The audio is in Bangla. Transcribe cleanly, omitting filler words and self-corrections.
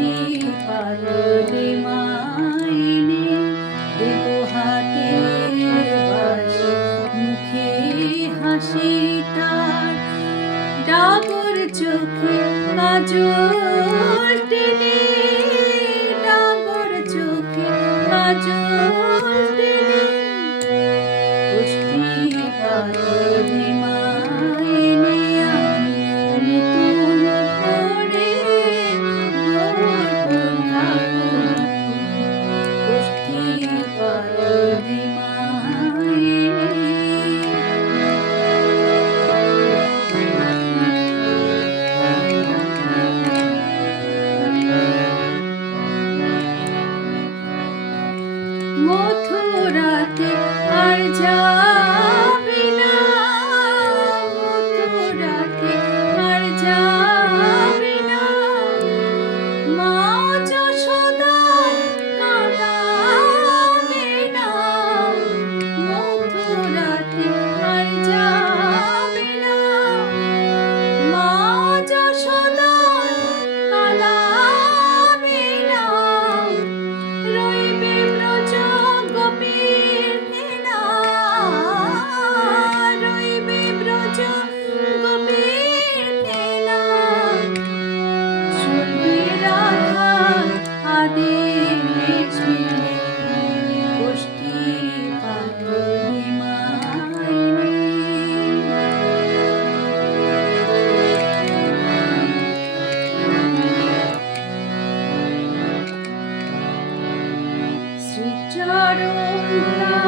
কুষ্ঠি পাতলে মাইনে দেব হাতে বাসি মুখে হাসি তার ডাগর চোখে কাজল টেনে ডাগর চোখে কাজল টেনে কুষ্ঠি পাতলে মাইনে আমি নতুন করে গল্প ঠাকুর কুষ্ঠি পাতলে মথুরাতে আর যাবি না মথুরাতে আর যাবি না মা যশোদা কাঁদাবে না মথুরাতে আর যাবি না মা যশোদা কাঁদাবে না রইবে ব্রজ গোপীর হেনা রইবে ব্রজ গোপীর হেনা চলবে রাধা আদেশ মেনে কুষ্ঠি পাতলে মাইনে শ্রীচরণ